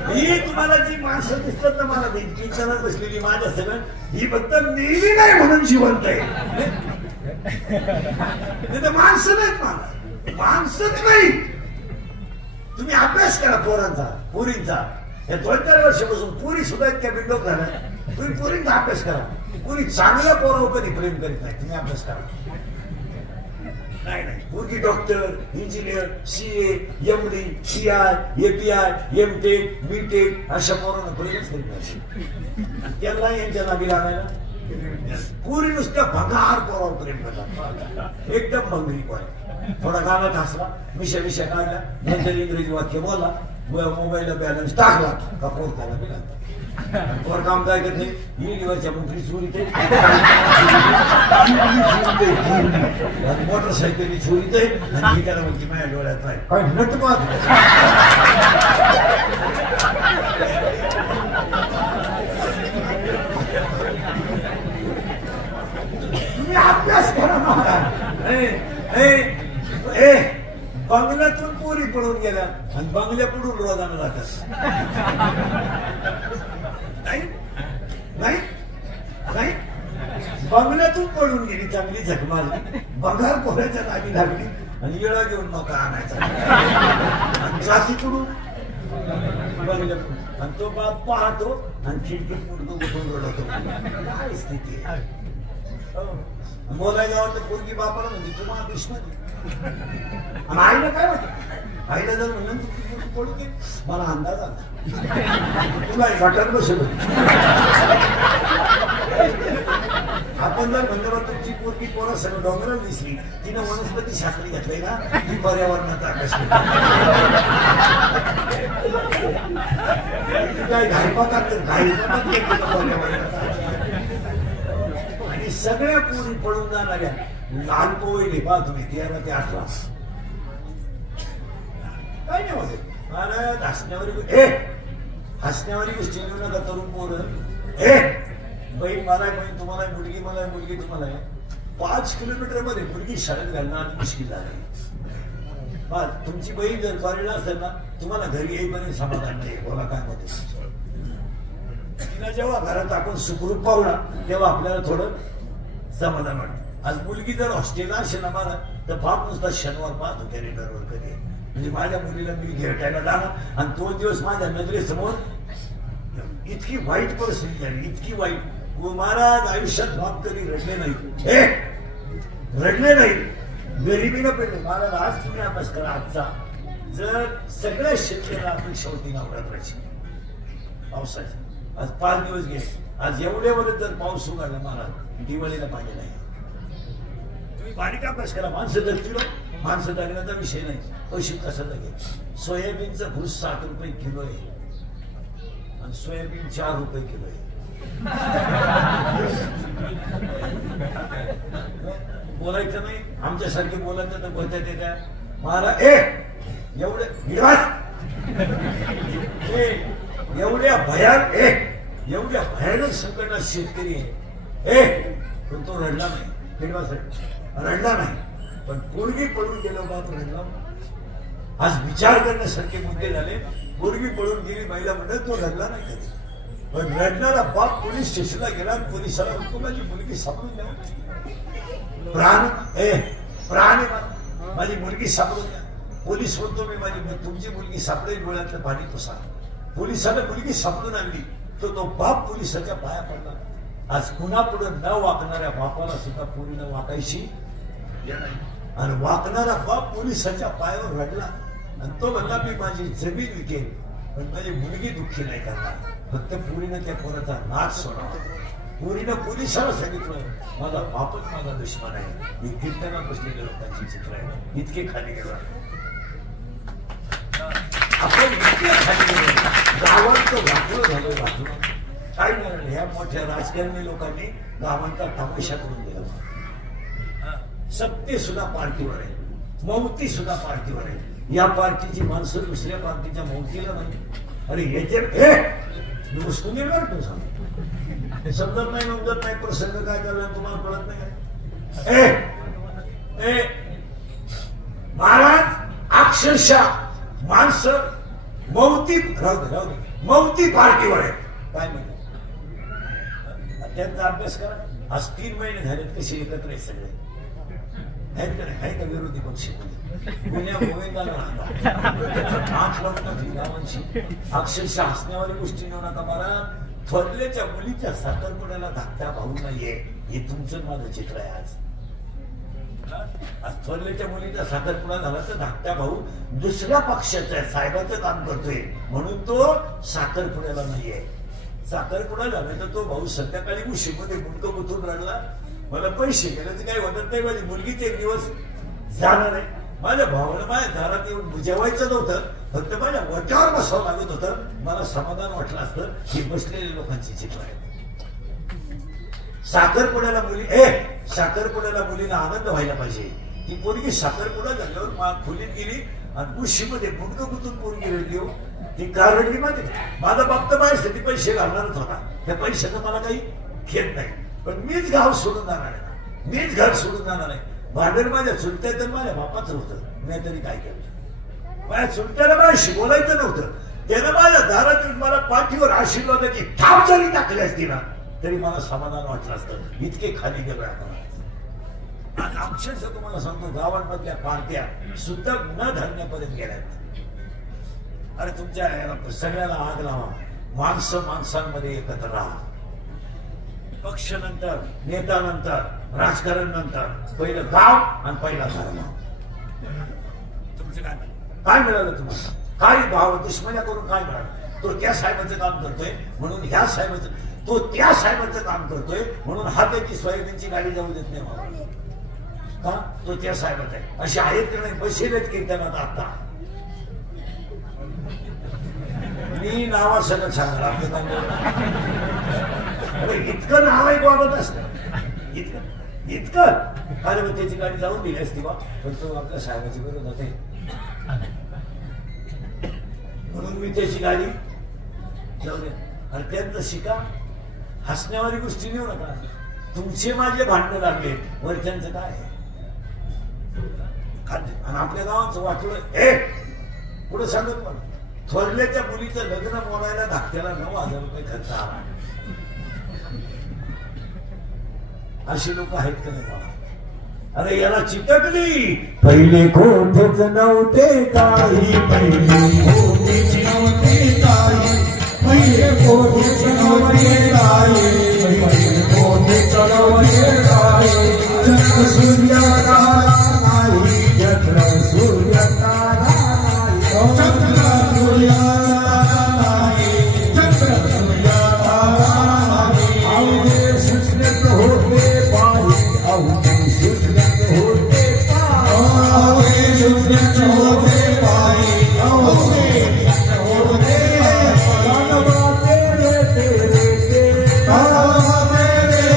ही तुम्हाला जी माणसं दिसतात ना, मला कीर्तनात बसलेली माझ्या सगळं ही फक्त नेहमी नाही म्हणून जिवंत आहे. तर माणसं नाहीत मला, माणसंच नाही. तुम्ही अभ्यास करा पोरांचा, पुरींचा. या 2-4 वर्षापासून पुरी सुद्धा इतक्या बिल्डअप झाल्या. तुम्ही पुरींचा अभ्यास करा. पुरी चांगल्या पोरावर कधी प्रेम करीत नाही. तुम्ही अभ्यास करा. नाही नाही, मुलगी doctor, engineer, CA, MD, CI, API, MTech, BTech अशा पोरांना प्रेमच करीत नाही. त्यांना यांच्या नावी लागायला पुरी नुसत्या भंगार पोरावर प्रेम करतात. एकदम भंगरी पोर. थोडा गावात हसला, मिशा काढला, नंतर इंग्रजी वाक्य बोलला, मोबाईलला बॅलन्स टाकला का पोर त्याला मिळाला. पोर काम काय करत नाही, ईडीवरच्या मंत्री चोरीते, मोटरसायकली चोरीते, आणि त्याला म्हणते माझ्या डोळ्यात नाही काय नट पाहत. तुम्ही अभ्यास करा महाराज. बंगल्यातून पोरी पळून गेल्या आणि बंगल्या पडून रोजानं जातात. नाही नाही नाही, बंगल्यातून पळून गेली, चांगली झक मारली, बंगार पोऱ्याच्या नावी लागली आणि येळा घेऊन नका आणायचा आणि जाती पडून बंगल्यातून. आणि तो बाप पाहतो आणि खिडकीत मुडकं उठून रडतो. काय स्थिती आहे. बोलायला तर पोरगी बापाला म्हणजे तुम्हाला कृष्ण. आणि आईला काय वाटत, आईला जर म्हणून तुमची पडू दे, मला अंदाज आला तुला गटात बसलो. आपण जर म्हणलं तुमची पोरगी पोरा सगळं डोंगराला दिसली, तिनं वनस्पती शास्त्री घातलंय ना, ती पर्यावरणाचा अभ्यास काय घायपातात पर्यावरणाचा. आणि सगळ्या पोरी पडून जाणाऱ्या लहान पोळी पहा तुम्ही 13 ते 18 काय नाही होते. महाराज हसण्यावारी गोष्टी घेऊ नका तरुण पोरं. बाई मला बहीण, तुम्हाला मुलगी, मला मुलगी, तुम्हाला 5 किलोमीटर मध्ये मुलगी शाळेत घालणं आणि मुश्किल झालं. तुमची बहीण जर कॉलेजला असेल ना, तुम्हाला घरी येईपर्यंत समाधान नाही. बोला काय मध्ये तिला जेव्हा घरात आपण सुखरूप पाहू ना, तेव्हा आपल्याला थोडं समाधान वाटतं. आज मुलगी जर हॉस्टेलला असेल ना मला, तर बाप नुसता शनिवार पाहतो कॅलेंडरवर कधी. म्हणजे माझ्या मुलीला मी घेटायला जाणार आणि 2 दिवस माझ्या नजरेसमोर इतकी वाईट परिस्थिती झाली, इतकी वाईट. महाराज आयुष्यात बाप कधी रडले नाही, रडले नाही, गरिबीनं पडले. महाराज आज तुम्ही अभ्यास करा आजचा. जर सगळ्या शेतकऱ्याला आपली शेवटी नवरात्राची पावसाची आज 5 दिवस गेले. आज एवढे वर्ष जर पाऊस उघडला महाराज, दिवाळीला पाणी नाही. तुम्ही बारीक अभ्यास करा. माणसं जगतील, माणसं जगण्याचा विषय नाही. पैसे कसं जगेल. सोयाबीनचं भूस 60 रुपये किलो आहे आणि सोयाबीन 4 रुपये किलो आहे. बोलायचं नाही, आमच्यासारखे बोलायचं तर बोलतात ते काय महाराज. एवढे एवढ्या भयानक संकटात शेतकरी आहे. पण तो रडला नाही, रडला नाही. पण पोरगी पळून गेलो बाप रडला. आज विचार करण्यासारखे मुद्दे झाले. पोरगी पळून गेली, महिला म्हणत तो रडला नाही कधी. पण रडणारा बाप पोलीस स्टेशनला गेला, पोलिसाला म्हणतो माझी मुलगी सापडून द्या. प्राण माझी मुलगी सापडून द्या. पोलीस म्हणतो मी तुमची मुलगी सापडेल, डोळ्यातलं पाणी पुसा. पोलिसाला मुलगी सापडून आणली, तो बाप पोलिसाच्या पाया पडला. आज कुणा पुढे न वाकणाऱ्या बापाला सुद्धा पोरीनं वाकायची आणि वाकणारा बाप पोलिसाच्या पायावर रडला आणि तो म्हणला मी माझी जमीन विकेल पण माझी मुलगी दुःखी नाही करणार. फक्त पोरीनं त्या पोराचा नाच सोडावा. पोरीनं पोलिसाला सांगितलं माझा बापच माझा दुश्मन आहे. मी कीर्तनात बसलेल्या लोकांची चित्र आहे, इतके खाली गेलो आपण, इतके खाली गेलो. गावात वाटलं झालं वाटलं काय नाही. ह्या मोठ्या राजकारणी लोकांनी गावांचा तमाशा करून दिला. सत्य सुद्धा पार्टीवर आहे, मौती सुद्धा पार्टीवर आहे. या पार्टीची माणसं दुसऱ्या पार्टीच्या मौतीला नाही. अरे याचे मुस्कुन येणार तू सांग, समजत नाही उमजत नाही प्रसंग काय झाला तुम्हाला कळत नाही काय. महाराज अक्षरशः माणसं मौती राहू दे मौती पार्टीवर आहे. काय म्हणतात त्यांचा अभ्यास करा. आज 3 महिने झाले कसे एकत्र आहे सगळे. आहेत का नाही? आहे का विरोधी पक्ष पुण्या गोविंदाला राहतात 8 लग्न गावांशी अक्षरशः हसण्यावारी गोष्टी नेऊ नका मला. थोरल्याच्या मुलीच्या साखरपुड्याला धाकटा भाऊ नाहीये हे तुमचं माझं चित्र आहे. आज थोरल्याच्या मुलीचा साखरपुडा झाला तर धाकटा भाऊ दुसऱ्या पक्षाचा आहे, साहेबाचं काम करतोय म्हणून तो साखरपुड्याला नाहीये. साखरपुडा झाला तर तो भाऊ संध्याकाळी मुशीमध्ये मुंडकं गुंतून रडला. मला पैसे गेल्याचं काही वाटत नाही, माझी मुलगीच एक दिवस जाणार आहे. माझ्या भावाला माझ्या घरात येऊन जेवायचं नव्हतं, फक्त माझ्या वट्यावर बसावं लागत होतं. मला समाधान वाटलं असतं ही बसलेल्या लोकांची चित्र आहे. साखरपुड्याला मुलीला आनंद व्हायला पाहिजे. ती पोरगी साखरपुडा झाल्यावर खोलीत गेली आणि मुशीमध्ये मुंडकं गुंतून पोरगी रडली. हो ती का रडली माहिती का? माझा बाप तर माझ्यासाठी पैसे घालणारच होता, त्या पैशाचं मला काही खेळ नाही, पण मीच गाव सोडून जाणार आहे, मीच घर सोडून जाणार आहे. भांडण माझ्या चुलत्या तर माझ्या बापाचं होतं, मी तरी काय केलं? माझ्या चुलत्याला माझ्याशी बोलायचं नव्हतं, त्यानं माझ्या दारात मला पाठीवर आशीर्वादाची ठाव जरी टाकली असती ना तरी मला समाधान वाटलं असतं. इतके खाली गेलो आपण. अक्षरशः तुम्हाला सांगतो गावांमधल्या पार्ट्या सुद्धा न धरण्यापर्यंत गेल्यात. अरे तुमच्या सगळ्याला आग लावा, माणसं माणसांमध्ये एकत्र राहा. पक्ष नंतर, नेता नंतर, राजकारण नंतर, पहिलं गाव आणि पहिला धर्म. तुमचं काय मिळालं तुम्हाला? काय भाव दुश्मन्या करून काय मिळालं? तो त्या साहेबाचं काम करतोय म्हणून ह्या साहेबाचं, तो त्या साहेबाचं काम करतोय म्हणून हा त्याची सोयाबीनची गाडी जाऊ देत नाही मला का? तो त्या साहेबाचा आहे. अशी आहेत की नाही? बसेलच कीर्तनात आता मी नावा सगळं सांगणार आपलं. इतकं नाव आहे वाटत असत इतकं अरे मग त्याची गाडी जाऊन दिली असती बा, पण तो आपल्या साहेबाची विरोधात आहे म्हणून मी त्याची गाडी जाऊ दे. अरे त्यांचं शिका, हसण्यावारी गोष्टी नेऊ नका. तुमचे माझे भांडणं लागले वरच्यांचं काय आहे? आणि आपल्या गावाचं वाटलं पुढे सांगत मला थोरल्याच्या मुलीचं लग्न बोलायला धाकट्याला 9,000 रुपये खर्च आला. अशी लोक आहेत का नाही मला? अरे याला चिटकली. पहिले कोठेच नव्हते काही, पहिले कोठेच नव्हते काही, पहिले कोठेच नव्हते काही, पहिले कोठेच नव्हते काही. चंद्र सूर्याला नाही, चंद्र सूर्याला नाही, चंद्र सूर्याला नाही, चंद्र सूर्याला नाही. अवघे सुचलेत होते पाही, अवघे सुचलेत होते पाही, अवघे सुचलेत होते पाही, अवघे होते कानवा तेरे तेरे तेरे, कानवा तेरे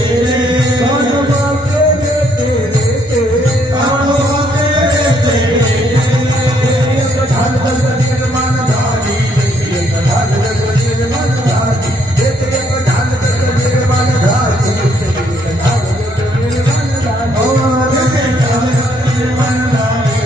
तेरे, कानवा तेरे तेरे तेरे, कानवा तेरे तेरे तेरे. ढाल ढल निर्माण झाली, ढाल ढल निर्माण झाली, ढाल ढल निर्माण झाली, ढाल ढल निर्माण झाली, ओ ढाल ढल निर्माण झाली.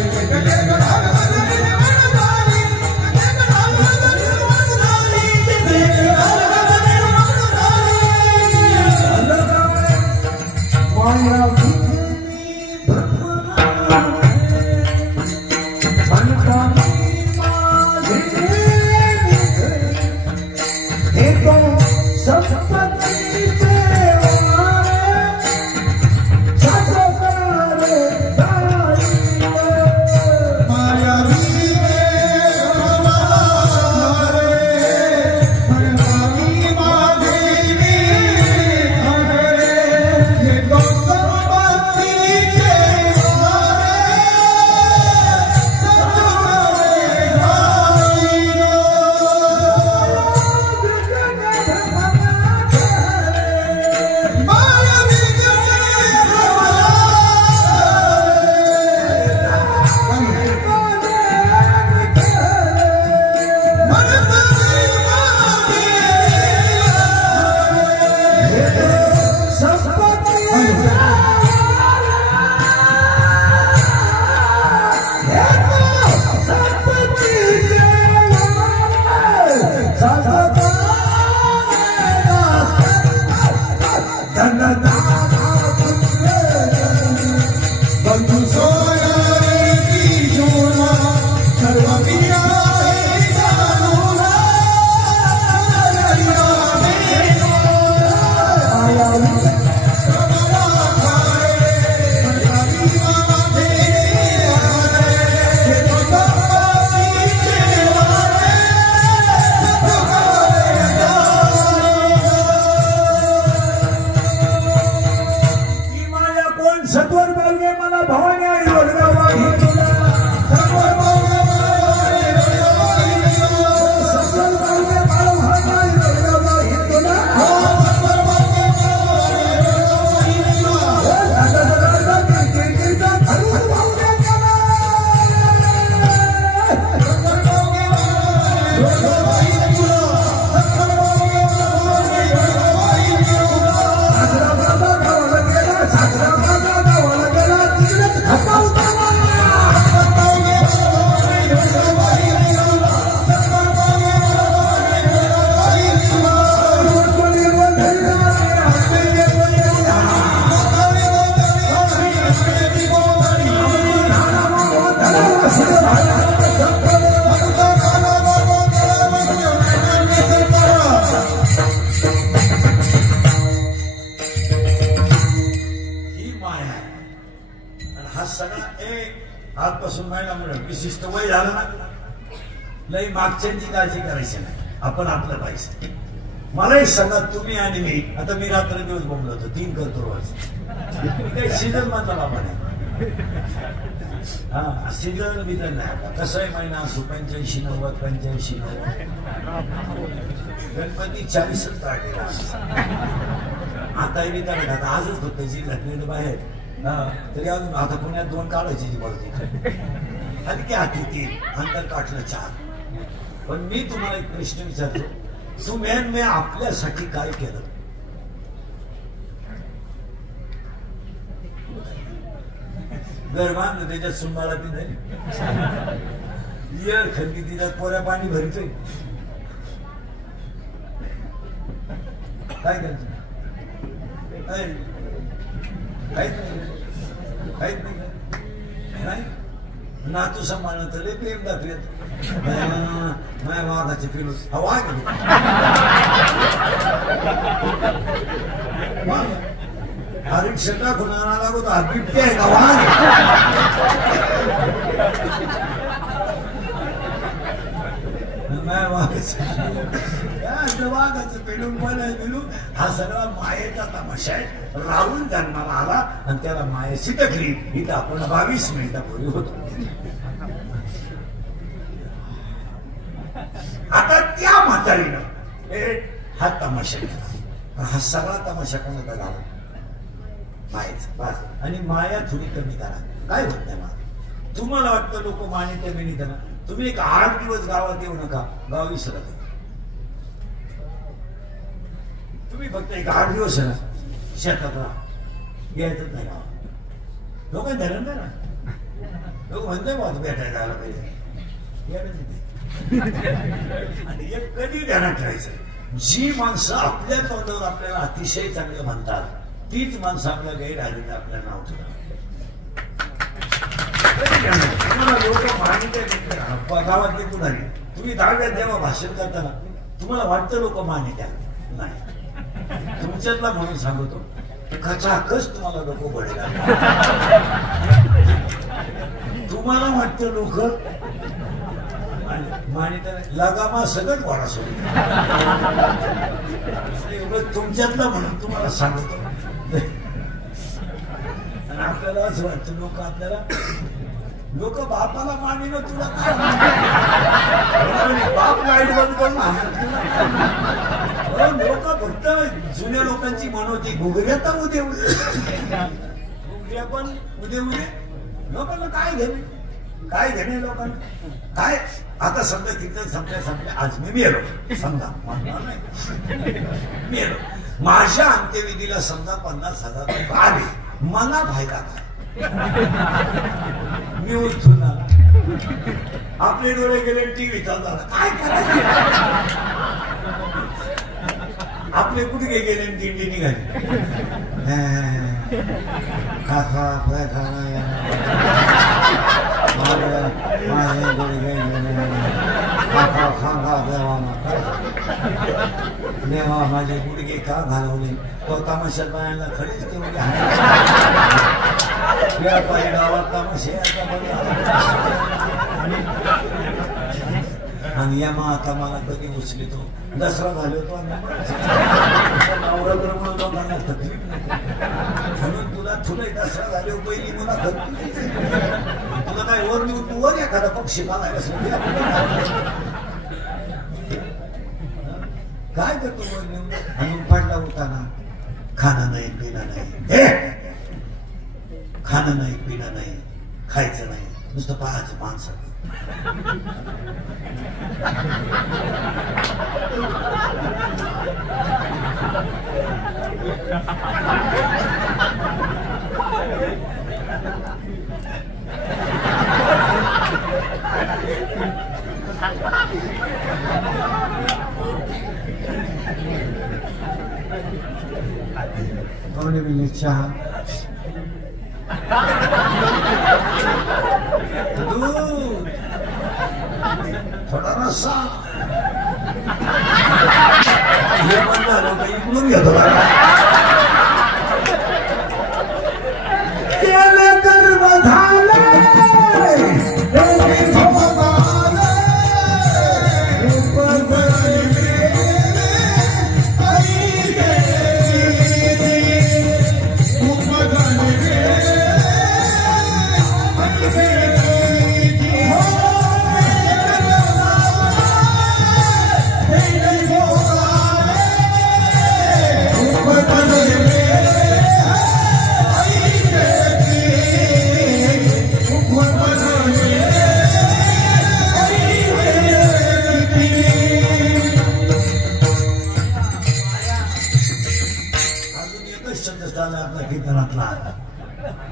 मला भवानी आणि वडगाव विशिष्ट वय झालं ना लई मागच्यांची काळजी करायची नाही आपण आपलं पाहिजे मलाही सांगा तुम्ही आणि मी आता मी रात्र दिवस बोंबलो होतो 3 करतो रोज काही सीझन मधला बाबा नाही हा सीझन बिझन नाही कसं आहे महिना 85 90 85 गणपती 40च काढलेला आता मी तर आजच फक्त जी घटनेत बाहेर तरी अजून आता पुण्यात 2 काढायची बोलते हलकी हाती 3 अंतर काढलं 4 पण मी तुम्हाला एक प्रश्न विचारतो तुम्ही आपल्यासाठी काय केलं घर बांधलं त्याच्यात सुंबाळा ती नाही येळ खंडी तिच्यात पोऱ्या पाणी भरतोय काय करायचं नाही नातू सांभाळणं तर लय प्रेम दाखवत माझ्या वाघाचे पिलू वाघ हरिक्षण दाखवून आणायला लागतो हा बिबट्या आहे का वाघ वाघाचं पेलून पेलू हा सगळा मायेचा तमाशा आहे राहून जन्माला आला आणि त्याला मायेची तकलीफ इथं आपण 22 मिनिटापूर्वी होतो आता त्या म्हातारीनं हा तमाशा केला हा सगळा तमाशा कोणाचा झाला मायेचा बस आणि माया थोडी कमी करा काय होत नाही मला तुम्हाला वाटतं लोक माने कमी नाही करा तुम्ही एक 8 दिवस गावात येऊ नका गाव विसरत तुम्ही फक्त एक 8 दिवस ना शेतात राहा यायचंच नाही गाव लोक धरण ना लोक म्हणतोय मला भेटायला जायला पाहिजे आणि एक कधी ध्यानात ठेवायचं जी माणसं आपल्या तोंडावर आपल्याला अतिशय चांगलं म्हणतात तीच माणसं आपल्या गैर आलेली आपल्याला नाव ठेवतात लोक मान्यता गावातले पुढारी तुम्ही 10व्या देवा भाषण करताना तुम्हाला वाटतं लोक मान्यता नाही तुमच्यातला म्हणून सांगतो कचाकच तुम्हाला लोक बळेला तुम्हाला वाटतं लोक मान्यता लगामा सगळं वाढा सोडून एवढं तुमच्यातला म्हणून तुम्हाला सांगतो आणि आपल्याला असं वाटतं लोक आपल्याला लोक बापाला मानिलं तुला काय बाप लाईट बंद करून लोक फक्त जुन्या लोकांची मन होती घुगऱ्या तर उद्या घुगऱ्या पण उद्या लोकांना काय घेणे लोकांना काय आता समजा तिथं संपल्या आज मी मेलो समजा मेलो माझ्या अंत्यविधीला समजा 50,000 रुपये आले मला फायदा काय मी उठून आपले डोळे गेले टीव्ही चालला काय करायचं आपले गुडघे गेले दिंडी निघाली माझे गुडघे देवा माझे गुडघे का घालवले तो तमाशात बायांना खरीच तेवढे व्यापारी गावात तमाशे आणि या आता मला कधी उचलितो दसरा घालवतो नवरात्र लोकांना तकलीफ नाही म्हणून तुला तुला दसरा झाले पहिली मुला तुला काय वर नेऊन तू वर एखादा पक्षी मागायला काय करतो वर नेऊन अजून पडला होताना खाणं नाही पिणं नाही खाणं नाही पिणं नाही खायचं नाही नुसतं पाहायचं माणसं कोणी मिली चहा दूध थोडा रस्सा हे पण झालं काही इकडून घेतो केलं कर्म झालं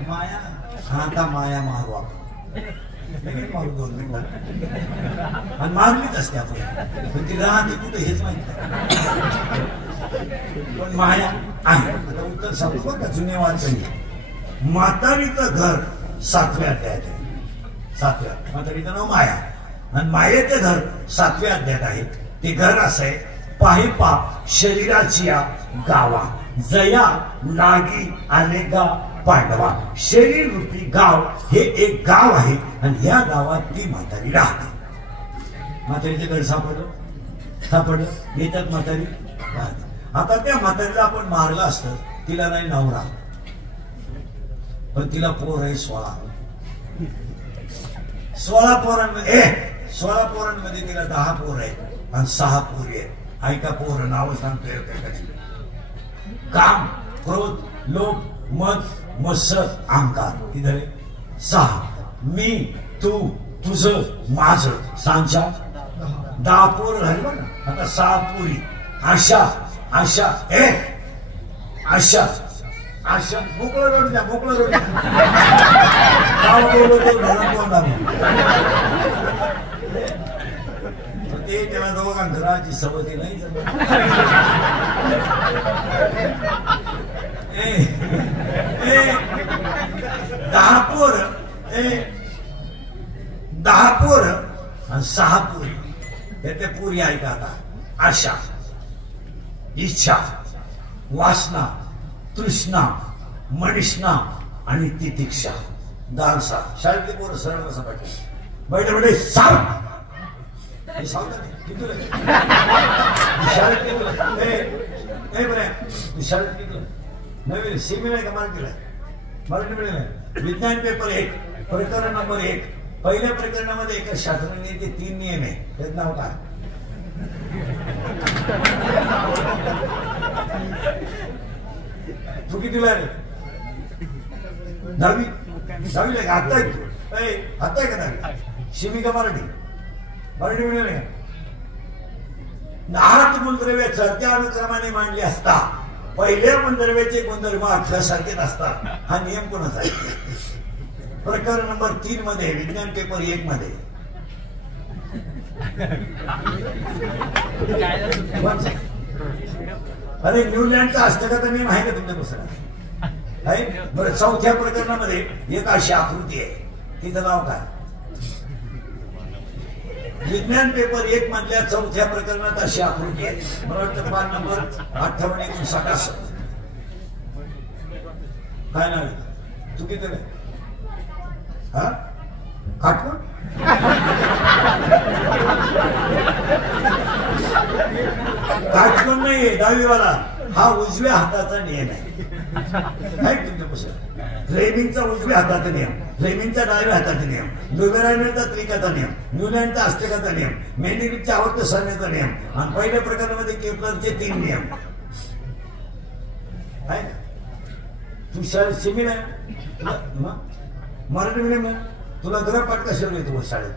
माया आता माया मारू मारू 2 मिनिटात आणि मारलीच असते आपण पण ती राहते कुठे हेच माहित पण माया आहे. आता उत्तर सांगतो का जुने वाचन म्हातारीचं घर 7व्या अध्यायात आहे. 7व्या म्हातारीचं नाव माया आणि मायेचं घर 7व्या अध्यायात आहे. ते घर असं आहे पाहि पाप शरीराची या गावा जया लागी आले गाव पांडवा. शरीर रूपी गाव हे एक गाव आहे आणि या गावात ती म्हातारी राहते. म्हातारीचं घर सापडलं येतात म्हातारी राहते. आता त्या म्हातारीला आपण मारलं असतं तिला नाही नवरा पण तिला पोर आहे 16 पोरांमध्ये 16 पोरांमध्ये तिला 10 पोर आहेत आणि 6 पोरी आहेत. ऐका पोर नाव सांगतोय काम क्रोध लोभ मद मत्सर अहंकार किती 6 मी तू तुझं माझं सांचा 10 पोर राहिले बघ आता 6 पोरी आशा आशा आशा आशा मोकळं रोड द्या मोकळं रोड ते त्याला दोघां घराची सवती नाही 10 पोर 10 पोर आणि 6 पोरी त्या पोरी ऐका आता आशा इच्छा वासना तृष्णा मनिष्णा आणि तितिक्षा 10 शाळेतली पोरं सरळ कसं पाहिजे बैठे बैठे शाळेत नवीन सीमेला का मराठीला मराठी मिळेल विज्ञान पेपर 1 प्रकरण नंबर 1 पहिल्या प्रकरणामध्ये एका शास्त्रज्ञाचे 3 नियम आहे. त्यात नाव काय तू कितीला रे 10वी आता आहे का 10वी शिमी का मराठी मिळेल 8 गुणद्रव्य चढत्या अनुक्रमाने मांडले असता पहिल्या गुणद्रव्याचे गुणधर्म 18 सारखेच असतात. हा नियम कोणाचा आहे प्रकरण नंबर 3 मध्ये विज्ञान पेपर 1 मध्ये अरे न्यूझीलंडचा हस्तगत नियम आहे का तुमच्या पुस्तकात आहे बरं. 4थ्या प्रकरणामध्ये एक अशी आकृती आहे तिचं नाव काय विज्ञान पेपर 1 मधल्या 4थ्या प्रकरणात अशी आकृती आहे. मला वाटतं पान नंबर 58 काय नाव तू किती हा काटकोण काटकोण नाहीये 10वी वाला हा उजव्या हाताचा नियम आहे तुमच्या पुस्तकात फ्लेमिंगचा उजव्या हाताचा नियम, फ्लेमिंगचा डाव्या हाताचा नियम, न्यूमेरायनचा त्रिकाचा नियम, न्यूलँडचा अष्टकाचा नियम, मेंडेलिकचा आवर्त सारण्याचा नियम आणि पहिल्या प्रकारामध्ये केपलरचे 3 नियम आहे ना. तू शाळेत सिमिल आहे मराठी मिडियम आहे, तुला ग्रहपाठ कशावर येतो शाळेत?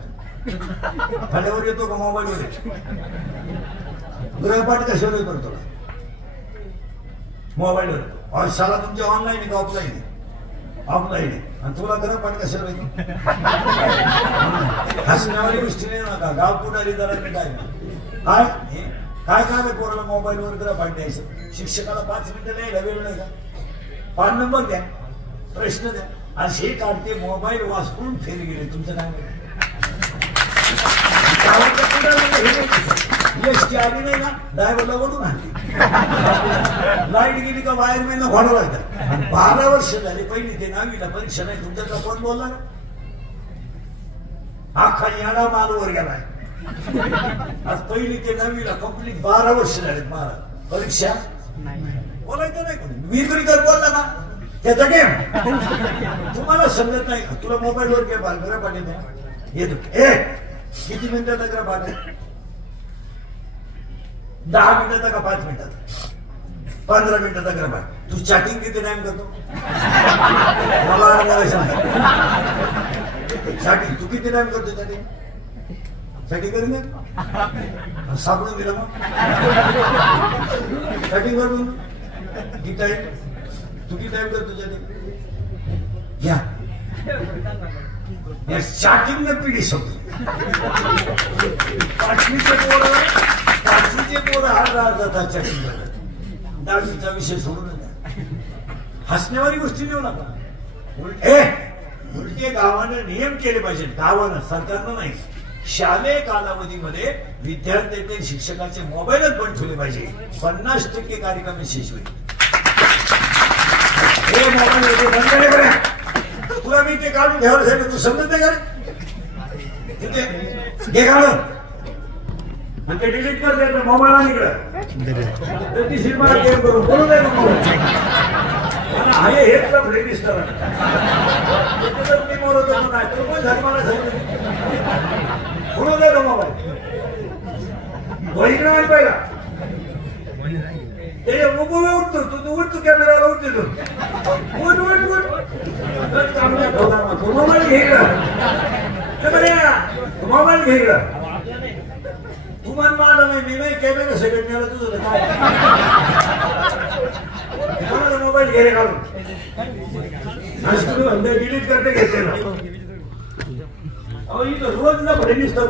फाट्यावर येतो का मोबाईलवर येतो? ग्रहपाठ कशावर येतो तुला? मोबाईलवर. और शाळा तुमची ऑनलाईन आहे का ऑफलाईन आहे? ऑफलाईन आहे. आणि तुला ग्रहपाठ कशावर येतो? हसण्यावाली गोष्टी नाही नका, गाव पुढारी जरा काय काय काय काम आहे पोराला मोबाईलवर ग्रहपाठ द्यायचं? शिक्षकाला 5 मिनिटं द्यायला वेळ नाही का? 5 नंबर द्या, प्रश्न द्या. असे काढते मोबाईल वाचून फेर गेले. तुमचं काय एसटी आली नाही ना, ड्रायव्हरला ओढून आणली. लाईट गेली का वायरमॅनला घोडा लागतात. 12 वर्ष झाली, पहिली ते 9वीला परीक्षा नाही. तुमचा कोण बोलणार? अख्खा याडा मालवर गेलाय. आज पहिली ते 9वीला कंप्लीट 12 वर्ष झालेत. महाराज परीक्षा बोलायचं नाही कोणी. मी तरी तर बोलला ना त्याचा गेम तुम्हाला समजत नाही. तुला मोबाईलवर गेम ग्रहपाठ येतो. किती मिनिटाचा ग्रहपाठ आहे? 10 मिनिटाचा का 5 मिनिटाचा? 15 मिनिटाचा ग्रहपाठ. तू चॅटिंग किती टाइम करतो? मला चॅटिंग तू किती टाइम करतो? चॅटिंग चॅटिंग करून सापडून दिला मग चॅटिंग करून किती टाइम? तू किती टाइम करतो चॅटिंग? या चॅटिंग पिढी समजू. पाचवीचे पोरं हार जातात चॅटिंग करत. 10वीचा विषय सोडून हसण्यावारी गोष्टी देऊ नका. उलटे गावानं नियम केले पाहिजे. गावानं, सरकारनं नाही. शालेय कालावधीमध्ये विद्यार्थ्यांचे शिक्षकाचे मोबाईलच बंद ठेवले पाहिजे. 50% कार्यक्रम यशस्वी. हे मोबाईल बंद केले बरं. तुला मी ते काढून घ्यावं सांगितलं, तू समजत नाही का? ते काढून आणि ते डिलीट कर द्यायचं मोबाईल आणि इकडं ती सिनेमा गेम करून बोलू नये मोबाईल. आहे हेच फ्रेंड दिसतात. मी बोलतो नाही तर पण धर्माला सांगितलं बोलू दे तो मोबाईल. वैग्न नाही पाहिला ते उठतो तू उठतो कॅमेराला उठतो तू उठ उठ उठ मोबाईल घेईला मोबाईल घेईला. तू मन मारला नाही. मी नाही कॅमेरा सगळं मिळालं तुझं काय मोबाईल घे काढून डिलीट करते घेते ना. रोज ना भरे दिसतात